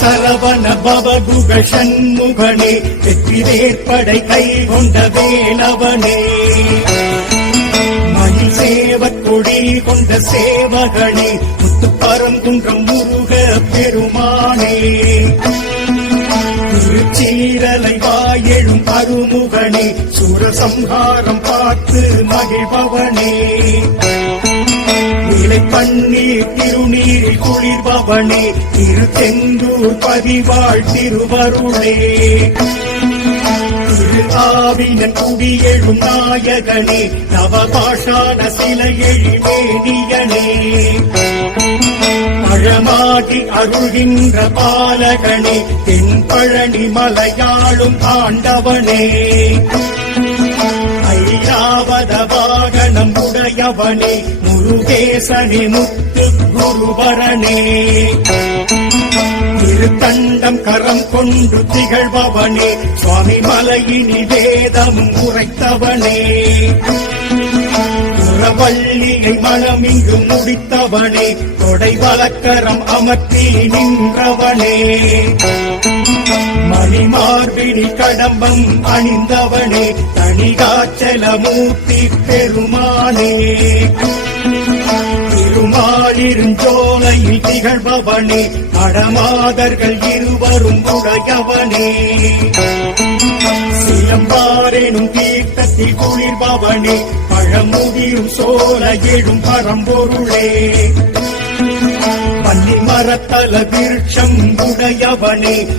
சரவண பவகுக சண்முகனே வெற்றி வேற்படை கை கொண்ட வேலவனே. மயில் சேவக் கொடி கொண்ட சேவகனே முத்துப்பரங்குன்றம் முருக பெருமானே. திருச்சீரலை வாயெழும் அருமுகனே சுரசம்ஹாரம் பார்த்து மகிழ்பவனே. நிலை பன்னீர் திருநீரில் குளிர்பவனே திரு திருத்தெந்தூர் பதிவாழ் திருவருளே. திரு ஆவினன் குடியெழும் நாயகனே நவபாஷான சிலை எழிமேனியனே பழமாகி அருள்கின்ற பாலகனே தென்பழனி மலையாளும் ஆண்டவனே ஐயாவத வாகனம் உடையவனே முருகேசனே முத்து குருவரனே. திருத்தண்டம் கரம் கொண்டு திகழ்பவனே சுவாமி மலையினி வேதம் உரைத்தவனே. வள்ளியை மனம் இங்கு முடித்தவனே கொடை வழக்கரம் அமர்த்தி நின்றவனே. மணிமார்பினி கடம்பம் அணிந்தவனே தனிகாச்சலமூர்த்தி பெருமானே. திருமாலிருஞ்சோலையில் திகழ்பவனே மடமாதர்கள் இருவரும் உடையவனே. சிலம்பாரெனும் தீர்த்தத்தில் குளிர்பவனே பழமுதிரும் சோல எழும் பரம்பொருளே. பன்னி மரத்தல விருட்சம் உடையவனே.